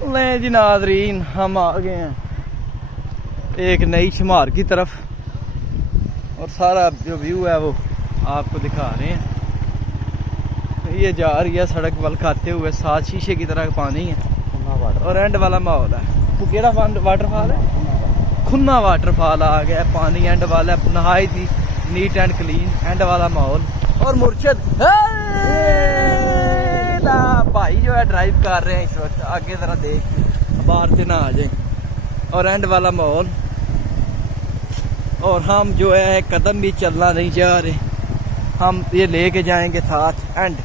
ले जी नाज़रीन, हम आ गए हैं एक नई शुमार की तरफ और सारा जो व्यू है वो आपको दिखा रहे हैं। ये जा रही है सड़क वल खाते हुए, साथ शीशे की तरह पानी है और एंड वाला माहौल है। तो केड़ा वाटरफॉल है? खुन्ना वाटरफॉल आ गया, पानी एंड वाला, नहाई थी, नीट एंड क्लीन, एंड वाला माहौल। और मुर्शद भाई जो है ड्राइव कर रहे हैं इस वक्त, आगे जरा देख बाहर से ना आ जाए। और एंड वाला माहौल, और हम जो है कदम भी चलना नहीं चाह रहे, हम ये लेके जाएंगे साथ एंड।